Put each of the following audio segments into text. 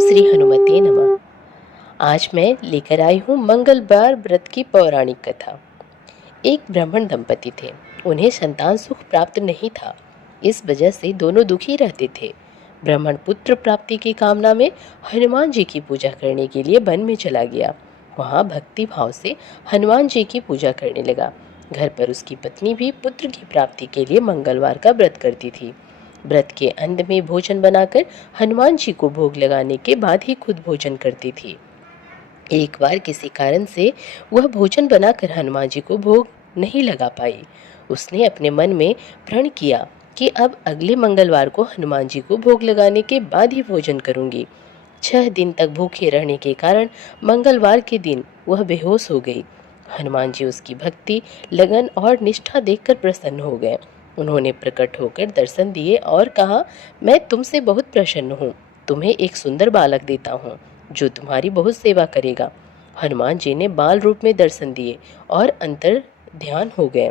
श्री हनुमते नमः। आज मैं लेकर आई हूँ मंगलवार व्रत की पौराणिक कथा। एक ब्राह्मण दंपति थे। उन्हें संतान सुख प्राप्त नहीं था। इस वजह से दोनों दुखी रहते थे। ब्राह्मण पुत्र प्राप्ति की कामना में हनुमान जी की पूजा करने के लिए वन में चला गया। वहाँ भक्ति भाव से हनुमान जी की पूजा करने लगा। घर पर उसकी पत्नी भी पुत्र की प्राप्ति के लिए मंगलवार का व्रत करती थी। व्रत के अंत में भोजन बनाकर हनुमान जी को भोग लगाने के बाद ही खुद भोजन करती थी। एक बार किसी कारण से वह भोजन बनाकर हनुमान जी को भोग नहीं लगा पाई। उसने अपने मन में प्रण किया कि अब अगले मंगलवार को हनुमान जी को भोग लगाने के बाद ही भोजन करूंगी। 6 दिन तक भूखे रहने के कारण मंगलवार के दिन वह बेहोश हो गई। हनुमान जी उसकी भक्ति, लगन और निष्ठा देखकर प्रसन्न हो गए। उन्होंने प्रकट होकर दर्शन दिए और कहा, मैं तुमसे बहुत प्रसन्न हूँ। तुम्हें एक सुंदर बालक देता हूँ जो तुम्हारी बहुत सेवा करेगा। हनुमान जी ने बाल रूप में दर्शन दिए और अंतर ध्यान हो गए।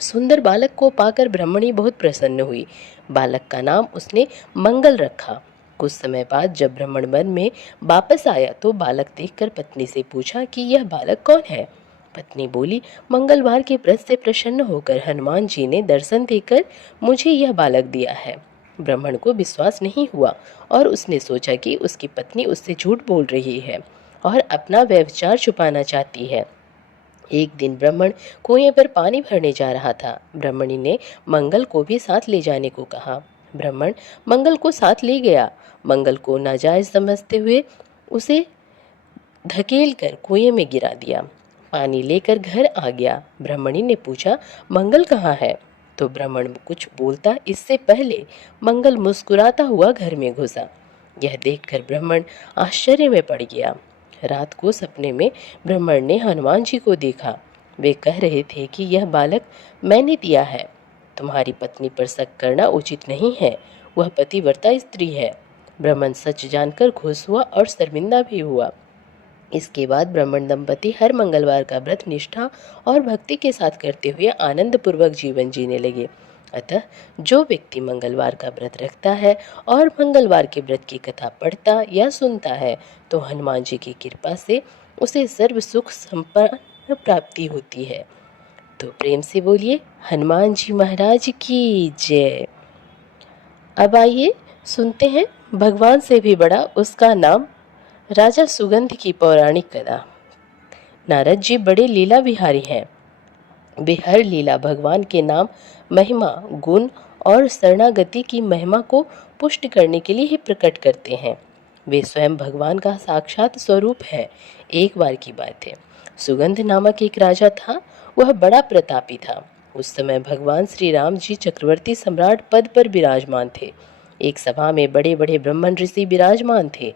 सुंदर बालक को पाकर ब्रह्मणी बहुत प्रसन्न हुई। बालक का नाम उसने मंगल रखा। कुछ समय बाद जब ब्राह्मण वन में वापस आया तो बालक देखकर पत्नी से पूछा कि यह बालक कौन है। पत्नी बोली, मंगलवार के व्रत से प्रसन्न होकर हनुमान जी ने दर्शन देकर मुझे यह बालक दिया है। ब्राह्मण को विश्वास नहीं हुआ और उसने सोचा कि उसकी पत्नी उससे झूठ बोल रही है और अपना व्यभिचार छुपाना चाहती है। एक दिन ब्राह्मण कुएं पर पानी भरने जा रहा था। ब्राह्मणी ने मंगल को भी साथ ले जाने को कहा। ब्राह्मण मंगल को साथ ले गया। मंगल को नाजायज समझते हुए उसे धकेल कर कुएं में गिरा दिया। पानी लेकर घर आ गया। ब्राह्मणी ने पूछा, मंगल कहाँ है? तो ब्राह्मण कुछ बोलता इससे पहले मंगल मुस्कुराता हुआ घर में घुसा। यह देखकर ब्राह्मण आश्चर्य में पड़ गया। रात को सपने में ब्राह्मण ने हनुमान जी को देखा। वे कह रहे थे कि यह बालक मैंने दिया है। तुम्हारी पत्नी पर शक करना उचित नहीं है। वह पतिव्रता स्त्री है। ब्राह्मण सच जानकर खुश हुआ और शर्मिंदा भी हुआ। इसके बाद ब्राह्मण दंपति हर मंगलवार का व्रत निष्ठा और भक्ति के साथ करते हुए आनंद पूर्वक जीवन जीने लगे। अतः जो व्यक्ति मंगलवार का व्रत रखता है और मंगलवार के व्रत की कथा पढ़ता या सुनता है तो हनुमान जी की कृपा से उसे सर्व सुख संपन्न प्राप्ति होती है। तो प्रेम से बोलिए हनुमान जी महाराज की जय। अब आइए सुनते हैं भगवान से भी बड़ा उसका नाम, राजा सुगंध की पौराणिक कथा। नारद जी बड़े लीला विहारी हैं। वे हर लीला भगवान के नाम, महिमा, गुण और शरणागति की महिमा को पुष्ट करने के लिए ही प्रकट करते हैं। वे स्वयं भगवान का साक्षात स्वरूप है। एक बार की बात है, सुगंध नामक एक राजा था। वह बड़ा प्रतापी था। उस समय भगवान श्री राम जी चक्रवर्ती सम्राट पद पर विराजमान थे। एक सभा में बड़े बड़े ब्राह्मण ऋषि विराजमान थे।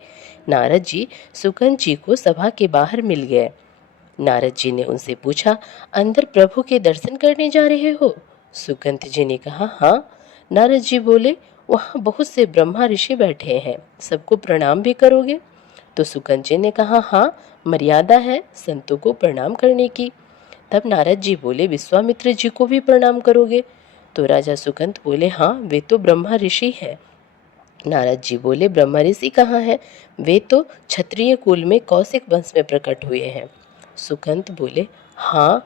नारद जी सुगंध जी को सभा के बाहर मिल गए। नारद जी ने उनसे पूछा, अंदर प्रभु के दर्शन करने जा रहे हो? सुगंध जी ने कहा, हाँ। नारद जी बोले, वहाँ बहुत से ब्रह्मा ऋषि बैठे हैं, सबको प्रणाम भी करोगे? तो सुगंध जी ने कहा, हाँ, मर्यादा है संतों को प्रणाम करने की। तब नारद जी बोले, विश्वामित्र जी को भी प्रणाम करोगे? तो राजा सुगंध बोले, हाँ, वे तो ब्रह्मा ऋषि है। नारद जी बोले, ब्रह्मा ऋषि कहाँ है? वे तो क्षत्रिय कुल में कौशिक वंश में प्रकट हुए हैं। सुगंध बोले, हाँ,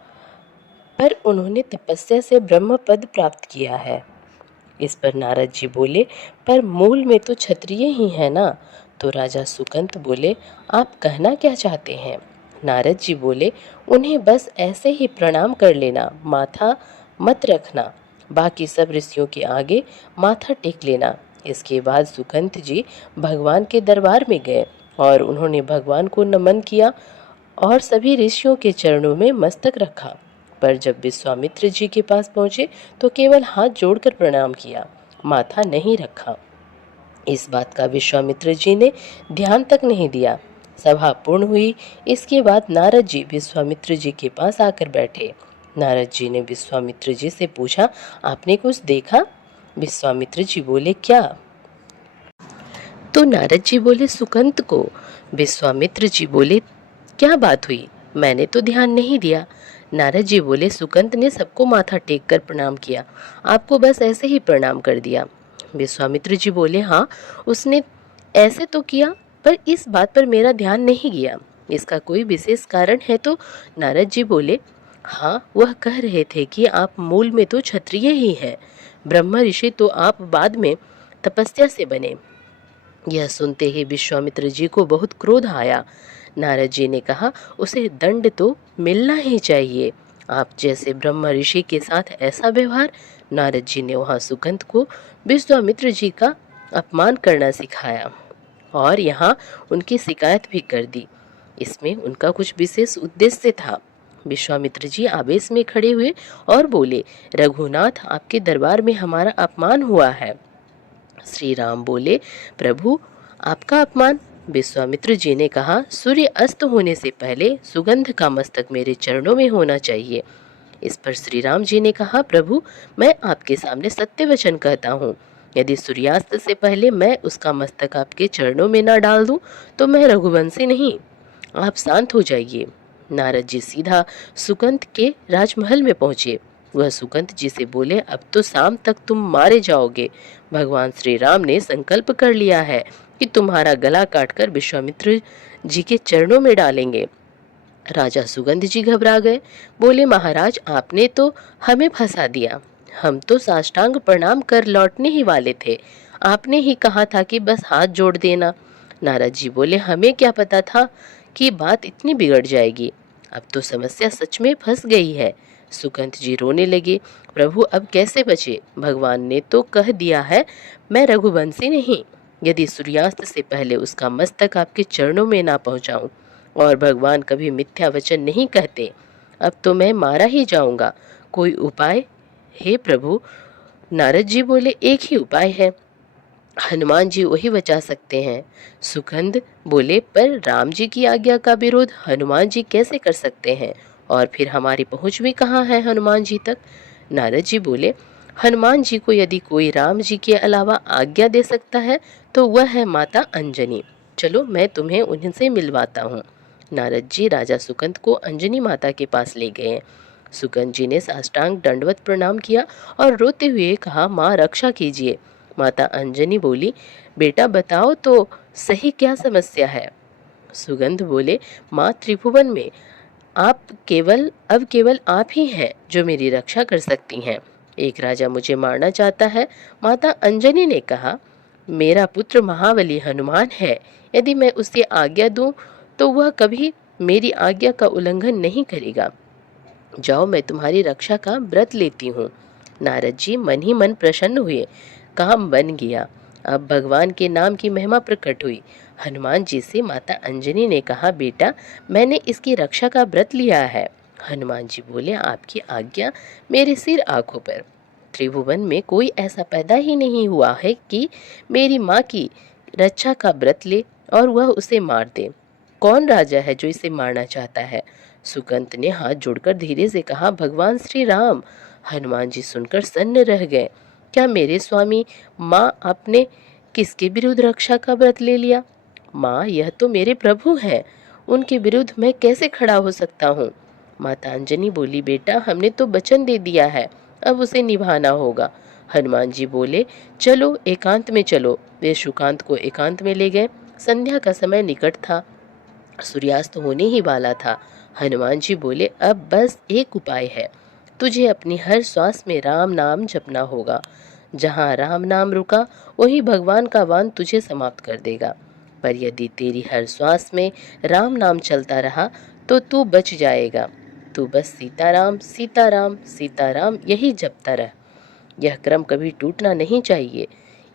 पर उन्होंने तपस्या से ब्रह्म पद प्राप्त किया है। इस पर नारद जी बोले, पर मूल में तो क्षत्रिय ही है ना। तो राजा सुगंध बोले, आप कहना क्या चाहते हैं? नारद जी बोले, उन्हें बस ऐसे ही प्रणाम कर लेना, माथा मत रखना, बाकी सब ऋषियों के आगे माथा टेक लेना। इसके बाद सुगंध जी भगवान के दरबार में गए और उन्होंने भगवान को नमन किया और सभी ऋषियों के चरणों में मस्तक रखा। पर जब विश्वामित्र जी के पास पहुंचे तो केवल हाथ जोड़कर प्रणाम किया, माथा नहीं रखा। इस बात का विश्वामित्र जी ने ध्यान तक नहीं दिया। सभा पूर्ण हुई। इसके बाद नारद जी विश्वामित्र जी के पास आकर बैठे। नारद जी ने विश्वामित्र जी से पूछा, आपने कुछ देखा? विश्वामित्र जी बोले, क्या? तो नारद जी बोले, सुगंध को। विश्वामित्र जी बोले, क्या बात हुई? मैंने तो ध्यान नहीं दिया। नारद जी बोले, सुगंध ने सबको माथा टेक कर प्रणाम किया, आपको बस ऐसे ही प्रणाम कर दिया। विश्वामित्र जी बोले, हाँ, उसने ऐसे तो किया, पर इस बात पर मेरा ध्यान नहीं गया। इसका कोई विशेष कारण है तो? नारद जी बोले, हाँ, वह कह रहे थे कि आप मूल में तो क्षत्रिय ही हैं। ब्रह्म ऋषि तो आप बाद में तपस्या से बने। यह सुनते ही विश्वामित्र जी को बहुत क्रोध आया। नारद जी ने कहा, उसे दंड तो मिलना ही चाहिए। आप जैसे ब्रह्म ऋषि के साथ ऐसा व्यवहार। नारद जी ने वहां सुगंध को विश्वामित्र जी का अपमान करना सिखाया और यहाँ उनकी शिकायत भी कर दी। इसमें उनका कुछ विशेष उद्देश्य था। विश्वामित्र जी आवेश में खड़े हुए और बोले, रघुनाथ, आपके दरबार में हमारा अपमान हुआ है। श्री राम बोले, प्रभु, आपका अपमान? विश्वामित्र जी ने कहा, सूर्य अस्त होने से पहले सुगंध का मस्तक मेरे चरणों में होना चाहिए। इस पर श्री राम जी ने कहा, प्रभु, मैं आपके सामने सत्य वचन कहता हूँ। यदि सूर्यास्त से पहले मैं उसका मस्तक आपके चरणों में न डाल दूं, तो मैं रघुवंशी नहीं। आप शांत हो जाइए। नारद जी सीधा सुगंध के राजमहल में पहुंचे। वह सुगंध जी से बोले, अब तो शाम तक तुम मारे जाओगे। भगवान श्री राम ने संकल्प कर लिया है कि तुम्हारा गला काटकर विश्वामित्र जी के चरणों में डालेंगे। राजा सुगंध जी घबरा गए। बोले, महाराज, आपने तो हमें फंसा दिया। हम तो साष्टांग प्रणाम कर लौटने ही वाले थे। आपने ही कहा था कि बस हाथ जोड़ देना। नारद जी बोले, हमें क्या पता था कि बात इतनी बिगड़ जाएगी। अब तो समस्या सच में फंस गई है। सुगंध जी रोने लगे। प्रभु, अब कैसे बचे? भगवान ने तो कह दिया है, मैं रघुवंशी नहीं। यदि सूर्यास्त से पहले उसका मस्तक आपके चरणों में ना पहुंचाऊं, और भगवान कभी मिथ्या वचन नहीं कहते, अब तो मैं मारा ही जाऊंगा। कोई उपाय? हे प्रभु, नारद जी बोले, एक ही उपाय है, हनुमान जी वही बचा सकते हैं। सुगंध बोले, पर राम जी की आज्ञा का विरोध हनुमान जी कैसे कर सकते हैं? और फिर हमारी पहुंच भी कहाँ है हनुमान जी तक? नारद जी बोले, हनुमान जी को यदि कोई राम जी के अलावा आज्ञा दे सकता है तो वह है माता अंजनी। चलो, मैं तुम्हें उनसे मिलवाता हूँ। नारद जी राजा सुगंध को अंजनी माता के पास ले गए। सुगंध जी ने साष्टांग दंडवत प्रणाम किया और रोते हुए कहा, माँ, रक्षा कीजिए। माता अंजनी बोली, बेटा बताओ तो सही, क्या समस्या है? सुगंध बोले, माँ, त्रिभुवन में अब केवल आप ही हैं जो मेरी रक्षा कर सकती हैं। एक राजा मुझे मारना चाहता है। माता अंजनी ने कहा, मेरा पुत्र महाबली हनुमान है। यदि मैं उसे आज्ञा दूं तो वह कभी मेरी आज्ञा का उल्लंघन नहीं करेगा। जाओ, मैं तुम्हारी रक्षा का व्रत लेती हूँ। नारद जी मन ही मन प्रसन्न हुए। काम बन गया। अब भगवान के नाम की महिमा प्रकट हुई। हनुमान जी से माता अंजनी ने कहा, बेटा, मैंने इसकी रक्षा का व्रत लिया है। हनुमान जी बोले, आपकी आज्ञा मेरे सिर आंखों पर। त्रिभुवन में कोई ऐसा पैदा ही नहीं हुआ है कि मेरी माँ की रक्षा का व्रत ले और वह उसे मार दे। कौन राजा है जो इसे मारना चाहता है? सुगंध ने हाथ जोड़कर धीरे से कहा, भगवान श्री राम। हनुमान जी सुनकर सन्न रह गए। क्या मेरे स्वामी, माँ, आपने किसके विरुद्ध रक्षा का व्रत ले लिया? माँ, यह तो मेरे प्रभु हैं। उनके विरुद्ध मैं कैसे खड़ा हो सकता हूँ? माता अंजनी बोली, बेटा, हमने तो वचन दे दिया है, अब उसे निभाना होगा। हनुमान जी बोले, चलो, एकांत में चलो। वे सुकांत को एकांत में ले गए। संध्या का समय निकट था। सूर्यास्त होने ही वाला था। हनुमान जी बोले, अब बस एक उपाय है। तुझे अपनी हर श्वास में राम नाम जपना होगा। जहाँ राम नाम रुका, वही भगवान का वाण तुझे समाप्त कर देगा। पर यदि तेरी हर श्वास में राम नाम चलता रहा तो तू बच जाएगा। तू बस सीताराम सीताराम सीताराम यही जपता रह। यह क्रम कभी टूटना नहीं चाहिए।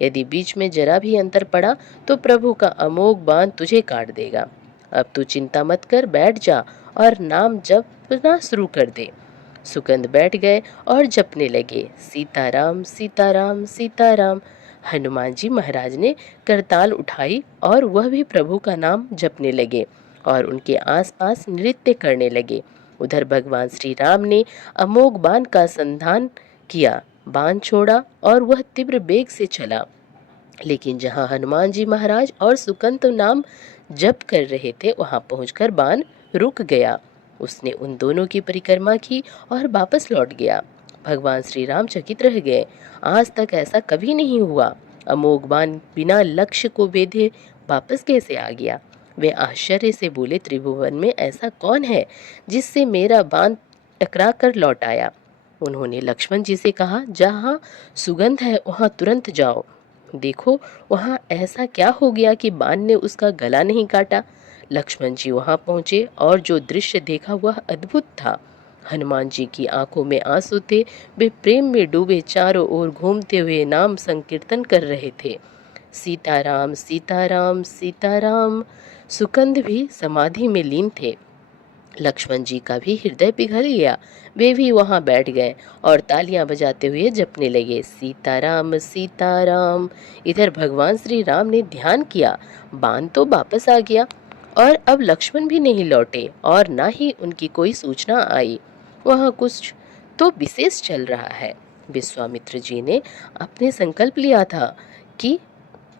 यदि बीच में जरा भी अंतर पड़ा तो प्रभु का अमोघ बाण तुझे काट देगा। अब तू चिंता मत कर, बैठ जा और नाम जपना शुरू कर दे। सुगंध बैठ गए और जपने लगे, सीताराम सीताराम सीताराम। हनुमान जी महाराज ने करताल उठाई और वह भी प्रभु का नाम जपने लगे और उनके आसपास नृत्य करने लगे। उधर भगवान श्री राम ने अमोघ बाण का संधान किया। बाण छोड़ा और वह तीव्र वेग से चला। लेकिन जहां हनुमान जी महाराज और सुकंत नाम जप कर रहे थे, वहां पहुंचकर बाण रुक गया। उसने उन दोनों की परिक्रमा की और वापस लौट गया। भगवान श्री राम चकित रह गए। आज तक ऐसा कभी नहीं हुआ। अमोघ बाण बिना लक्ष्य को भेदे वापस कैसे आ गया? वे आश्चर्य से बोले, त्रिभुवन में ऐसा कौन है जिससे मेरा बाण टकरा कर लौट आया? उन्होंने लक्ष्मण जी से कहा, जहाँ सुगंध है वहाँ तुरंत जाओ। देखो वहाँ ऐसा क्या हो गया कि बाण ने उसका गला नहीं काटा। लक्ष्मण जी वहाँ पहुंचे और जो दृश्य देखा वह अद्भुत था। हनुमान जी की आंखों में आंसू थे। वे प्रेम में डूबे चारों ओर घूमते हुए नाम संकीर्तन कर रहे थे, सीताराम सीताराम सीताराम। सुकंद भी समाधि में लीन थे। लक्ष्मण जी का भी हृदय पिघल गया। वे भी वहां बैठ गए और तालियां बजाते हुए जपने लगे, सीताराम सीताराम। इधर भगवान श्री राम ने ध्यान किया, बाण तो वापस आ गया और अब लक्ष्मण भी नहीं लौटे और ना ही उनकी कोई सूचना आई। वहां कुछ तो विशेष चल रहा है। विश्वामित्र जी ने अपने संकल्प लिया था कि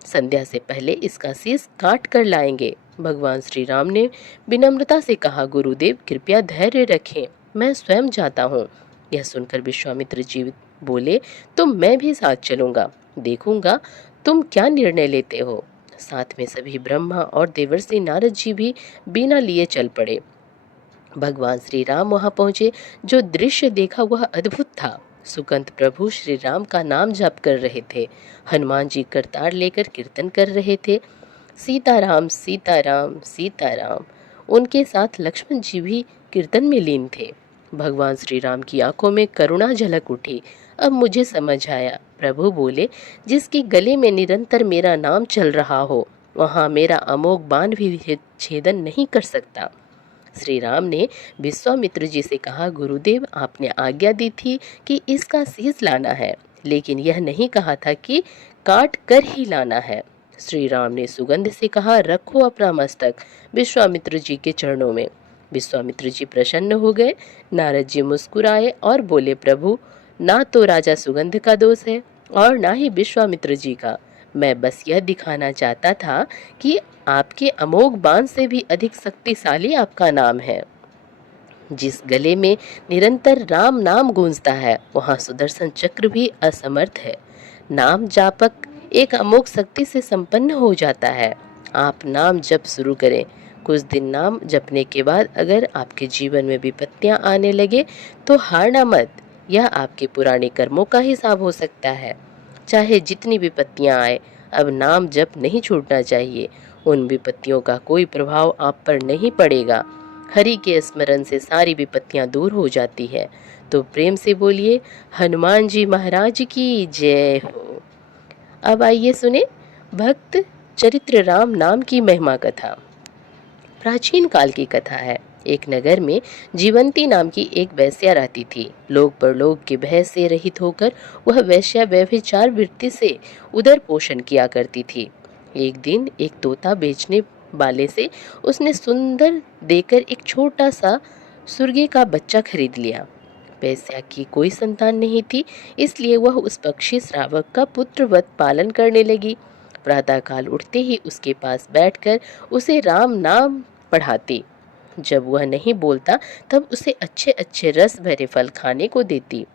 संध्या से पहले इसका शीश काट कर लाएंगे। भगवान श्री राम ने विनम्रता से कहा, गुरुदेव कृपया धैर्य रखें, मैं स्वयं जाता हूँ। यह सुनकर विश्वामित्र जी बोले, तो मैं भी साथ चलूंगा, देखूंगा तुम क्या निर्णय लेते हो। साथ में सभी ब्रह्मा और देवर्षि नारद जी भी बिना लिए चल पड़े। भगवान श्री राम वहां पहुंचे। जो दृश्य देखा वह अद्भुत था। सुकंत प्रभु श्री राम का नाम जप कर रहे थे। हनुमान जी करतार लेकर कीर्तन कर रहे थे, सीताराम सीताराम सीताराम। उनके साथ लक्ष्मण जी भी कीर्तन में लीन थे। भगवान श्री राम की आंखों में करुणा झलक उठी। अब मुझे समझ आया, प्रभु बोले, जिसके गले में निरंतर मेरा नाम चल रहा हो वहां मेरा अमोघ बाण भी छेदन नहीं कर सकता। श्री राम ने विश्वामित्र जी से कहा, गुरुदेव आपने आज्ञा दी थी कि इसका शीश लाना है, लेकिन यह नहीं कहा था कि काट कर ही लाना है। श्री राम ने सुगंध से कहा, रखो अपना मस्तक विश्वामित्र जी के चरणों में। विश्वामित्र जी प्रसन्न हो गए। नारद जी मुस्कुराए और बोले, प्रभु ना तो राजा सुगंध का दोष है और ना ही विश्वामित्र जी का। मैं बस यह दिखाना चाहता था कि आपके अमोघ बाण से भी अधिक शक्तिशाली आपका नाम है। जिस गले में निरंतर राम नाम गूंजता है वहां सुदर्शन चक्र भी असमर्थ है। नाम जापक एक अमोघ शक्ति से संपन्न हो जाता है। आप नाम जप शुरू करें। कुछ दिन नाम जपने के बाद अगर आपके जीवन में विपत्तियां आने लगे तो हारना मत। यह आपके पुराने कर्मों का हिसाब हो सकता है। चाहे जितनी विपत्तियां आए, अब नाम जप नहीं छूटना चाहिए। उन विपत्तियों का कोई प्रभाव आप पर नहीं पड़ेगा। हरि के स्मरण से सारी विपत्तियां दूर हो जाती है। तो प्रेम से बोलिए, हनुमान जी महाराज की जय हो। अब आइए सुने भक्त चरित्र राम नाम की महिमा कथा। प्राचीन काल की कथा है। एक नगर में जीवंती नाम की एक वेश्या रहती थी। लोग परलोक के भय से रहित होकर वह वेश्या व्यभिचार वृत्ति से उदर पोषण किया करती थी। एक दिन एक तोता बेचने वाले से उसने सुंदर देकर एक छोटा सा सुर्गे का बच्चा खरीद लिया। वेश्या की कोई संतान नहीं थी, इसलिए वह उस पक्षी श्रावक का पुत्रवत पालन करने लगी। प्रातःकाल उठते ही उसके पास बैठकर उसे राम नाम पढ़ाती। जब वह नहीं बोलता तब उसे अच्छे अच्छे रस भरे फल खाने को देती।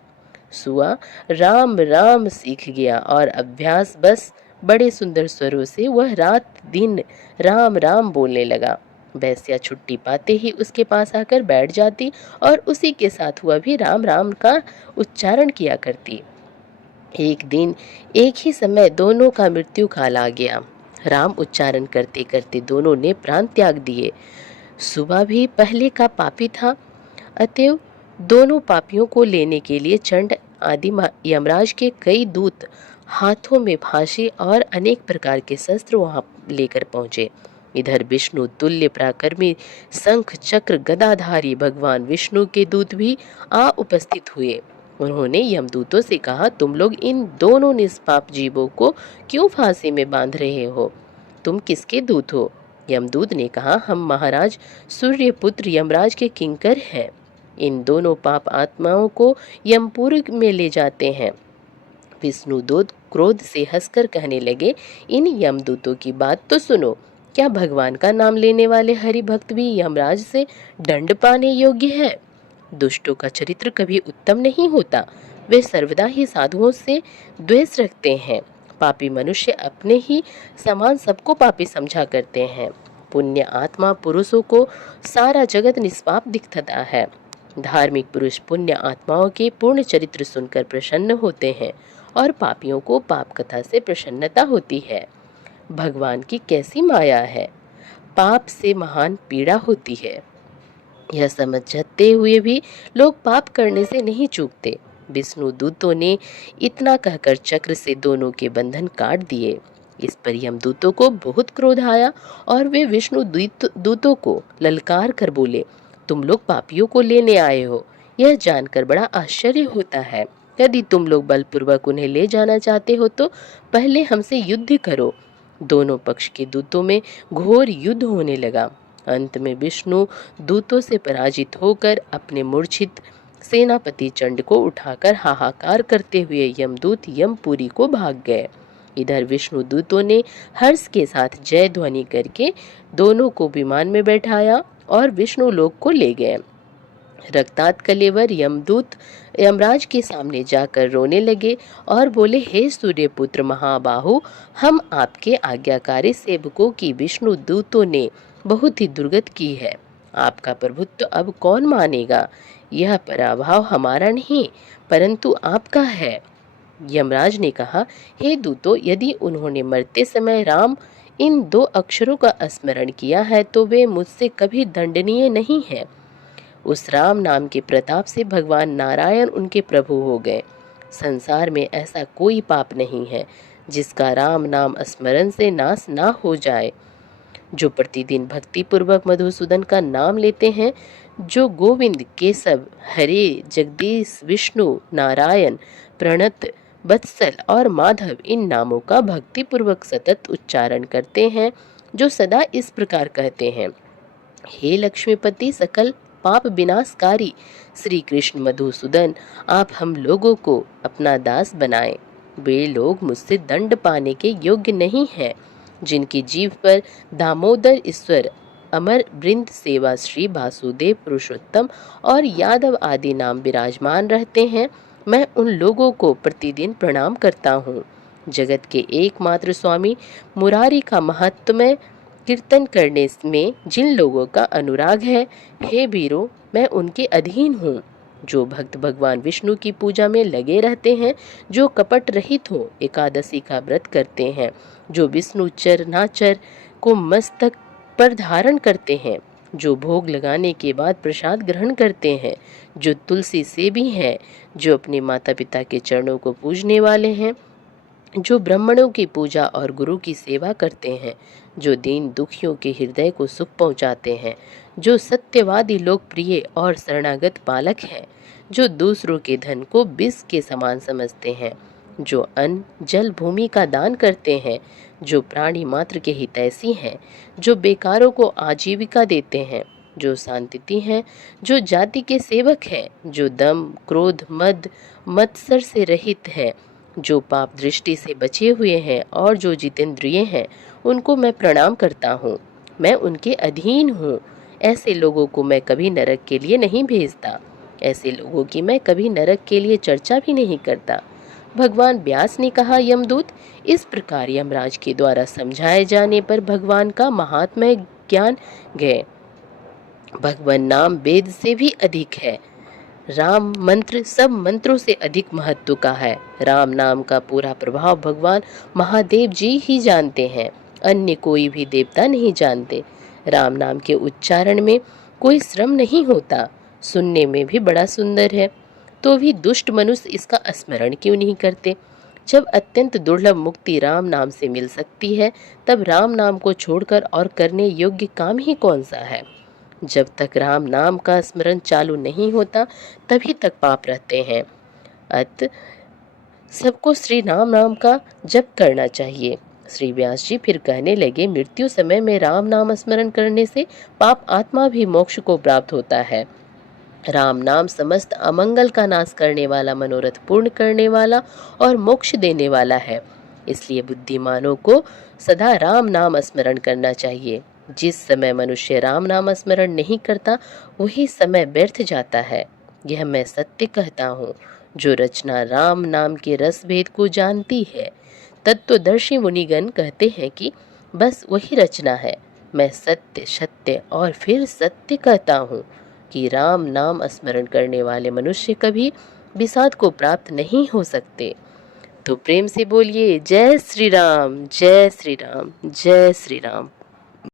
सुआ राम राम सीख गया और अभ्यास बस बड़े सुंदर स्वरों से वह रात दिन राम राम बोलने लगा। वेश्या छुट्टी पाते ही उसके पास आकर बैठ जाती और उसी के साथ वह भी राम राम का उच्चारण किया करती। एक दिन एक ही समय दोनों का मृत्यु काल आ गया। राम उच्चारण करते करते दोनों ने प्राण त्याग दिए। सुबह भी पहले का पापी था, अतएव दोनों पापियों को लेने के लिए चंड आदि यमराज के कई दूत हाथों में फांसी और अनेक प्रकार के शस्त्र वहां लेकर पहुंचे। इधर विष्णु तुल्य पराक्रमी शंख चक्र गदाधारी भगवान विष्णु के दूत भी आ उपस्थित हुए। उन्होंने यमदूतों से कहा, तुम लोग इन दोनों निष्पाप जीवों को क्यों फांसी में बांध रहे हो? तुम किसके दूत हो? यमदूत ने कहा, हम महाराज सूर्यपुत्र यमराज के किंकर हैं। इन दोनों पाप आत्माओं को यमपुर में ले जाते हैं। विष्णुदूत क्रोध से हंसकर कहने लगे, इन यमदूतों की बात तो सुनो। क्या भगवान का नाम लेने वाले हरि भक्त भी यमराज से दंड पाने योग्य है? दुष्टों का चरित्र कभी उत्तम नहीं होता। वे सर्वदा ही साधुओं से द्वेष रखते हैं। पापी मनुष्य अपने ही समान सबको पापी समझा करते हैं। पुण्य आत्मा पुरुषों को सारा जगत निष्पाप दिखता है। धार्मिक पुरुष पुण्य आत्माओं के पूर्ण चरित्र सुनकर प्रसन्न होते हैं और पापियों को पाप कथा से प्रसन्नता होती है। भगवान की कैसी माया है, पाप से महान पीड़ा होती है। यह समझते हुए भी लोग पाप करने से नहीं चूकते। विष्णु दूतों ने इतना कहकर चक्र से दोनों के बंधन काट दिए। इस पर यमदूतों को बहुत क्रोध आया और वे विष्णु दूतों को ललकार कर बोले, तुम लोग पापियों को लेने आए हो, यह जानकर बड़ा आश्चर्य होता है। यदि तुम लोग बलपूर्वक उन्हें ले जाना चाहते हो तो पहले हमसे युद्ध करो। दोनों पक्ष के दूतों में घोर युद्ध होने लगा। अंत में विष्णु दूतों से पराजित होकर अपने मूर्छित सेनापति चंड को उठाकर हाहाकार करते हुए यमदूत यमपुरी को भाग गए। इधर विष्णु दूतों ने हर्ष के साथ जय ध्वनि करके दोनों को विमान में बैठाया और विष्णु लोक को ले गए। रक्तात कलेवर यमदूत यमराज के सामने जाकर रोने लगे और बोले, हे सूर्यपुत्र महाबाहु, हम आपके आज्ञाकारी सेवकों की विष्णु दूतों ने बहुत ही दुर्गत की है। आपका प्रभुत्व अब कौन मानेगा? यह पराभव हमारा नहीं परंतु आपका है। यमराज ने कहा, हे दूतों, यदि उन्होंने मरते समय राम इन 2 अक्षरों का स्मरण किया है तो वे मुझसे कभी दंडनीय नहीं है। उस राम नाम के प्रताप से भगवान नारायण उनके प्रभु हो गए। संसार में ऐसा कोई पाप नहीं है जिसका राम नाम स्मरण से नाश ना हो जाए। जो प्रतिदिन भक्ति पूर्वक मधुसूदन का नाम लेते हैं, जो गोविंद, केशव, हरे, जगदीश, विष्णु, नारायण, प्रणत, वत्सल और माधव इन नामों का भक्ति पूर्वक सतत उच्चारण करते हैं, जो सदा इस प्रकार कहते हैं, हे लक्ष्मीपति सकल पाप विनाशकारी श्री कृष्ण मधुसूदन, आप हम लोगों को अपना दास बनाएं। वे लोग मुझसे दंड पाने के योग्य नहीं हैं, जिनकी जीभ पर दामोदर, ईश्वर, अमर, वृंद, सेवा, श्री, वासुदेव, पुरुषोत्तम और यादव आदि नाम विराजमान रहते हैं। मैं उन लोगों को प्रतिदिन प्रणाम करता हूँ। जगत के एकमात्र स्वामी मुरारी का महात्म्य कीर्तन करने में जिन लोगों का अनुराग है, हे वीरों, मैं उनके अधीन हूँ। जो भक्त भगवान विष्णु की पूजा में लगे रहते हैं, जो कपट रहित हो एकादशी का व्रत करते हैं, जो विष्णु चरनाचर को मस्तक पर धारण करते हैं, जो भोग लगाने के बाद प्रसाद ग्रहण करते हैं, जो तुलसी सेवी हैं, जो अपने माता पिता के चरणों को पूजने वाले हैं, जो ब्राह्मणों की पूजा और गुरु की सेवा करते हैं, जो दीन दुखियों के हृदय को सुख पहुंचाते हैं, जो सत्यवादी, लोकप्रिय और शरणागत पालक हैं, जो दूसरों के धन को विष के समान समझते हैं, जो अन्न, जल, भूमि का दान करते हैं, जो प्राणी मात्र के हितैषी हैं, जो बेकारों को आजीविका देते हैं, जो शांतिति हैं, जो जाति के सेवक हैं, जो दम, क्रोध, मद, मत्सर से रहित हैं, जो पाप दृष्टि से बचे हुए हैं और जो जितेंद्रिय हैं, उनको मैं प्रणाम करता हूँ। मैं उनके अधीन हूँ। ऐसे लोगों को मैं कभी नरक के लिए नहीं भेजता। ऐसे लोगों की मैं कभी नरक के लिए चर्चा भी नहीं करता। भगवान व्यास ने कहा, यमदूत, इस प्रकार यमराज के द्वारा समझाए जाने पर भगवान का महात्म्य ज्ञान गए। भगवान नाम वेद से भी अधिक है। राम मंत्र सब मंत्रों से अधिक महत्व का है। राम नाम का पूरा प्रभाव भगवान महादेव जी ही जानते हैं, अन्य कोई भी देवता नहीं जानते। राम नाम के उच्चारण में कोई श्रम नहीं होता, सुनने में भी बड़ा सुंदर है, तो भी दुष्ट मनुष्य इसका स्मरण क्यों नहीं करते? जब अत्यंत दुर्लभ मुक्ति राम नाम से मिल सकती है, तब राम नाम को छोड़कर और करने योग्य काम ही कौन सा है? जब तक राम नाम का स्मरण चालू नहीं होता, तभी तक पाप रहते हैं। अत सबको श्री राम नाम का जप करना चाहिए। श्री व्यास जी फिर कहने लगे, मृत्यु समय में राम नाम स्मरण करने से पाप आत्मा भी मोक्ष को प्राप्त होता है। राम नाम समस्त अमंगल का नाश करने वाला, मनोरथ पूर्ण करने वाला और मोक्ष देने वाला है। इसलिए बुद्धिमानों को सदा राम नाम स्मरण करना चाहिए। जिस समय मनुष्य राम नाम स्मरण नहीं करता, वही समय व्यर्थ जाता है। यह मैं सत्य कहता हूँ। जो रचना राम नाम के रस भेद को जानती है, तत्वदर्शी मुनिगण कहते हैं कि बस वही रचना है। मैं सत्य सत्य और फिर सत्य कहता हूँ कि राम नाम स्मरण करने वाले मनुष्य कभी विषाद को प्राप्त नहीं हो सकते। तो प्रेम से बोलिए जय श्री राम, जय श्री राम, जय श्री राम।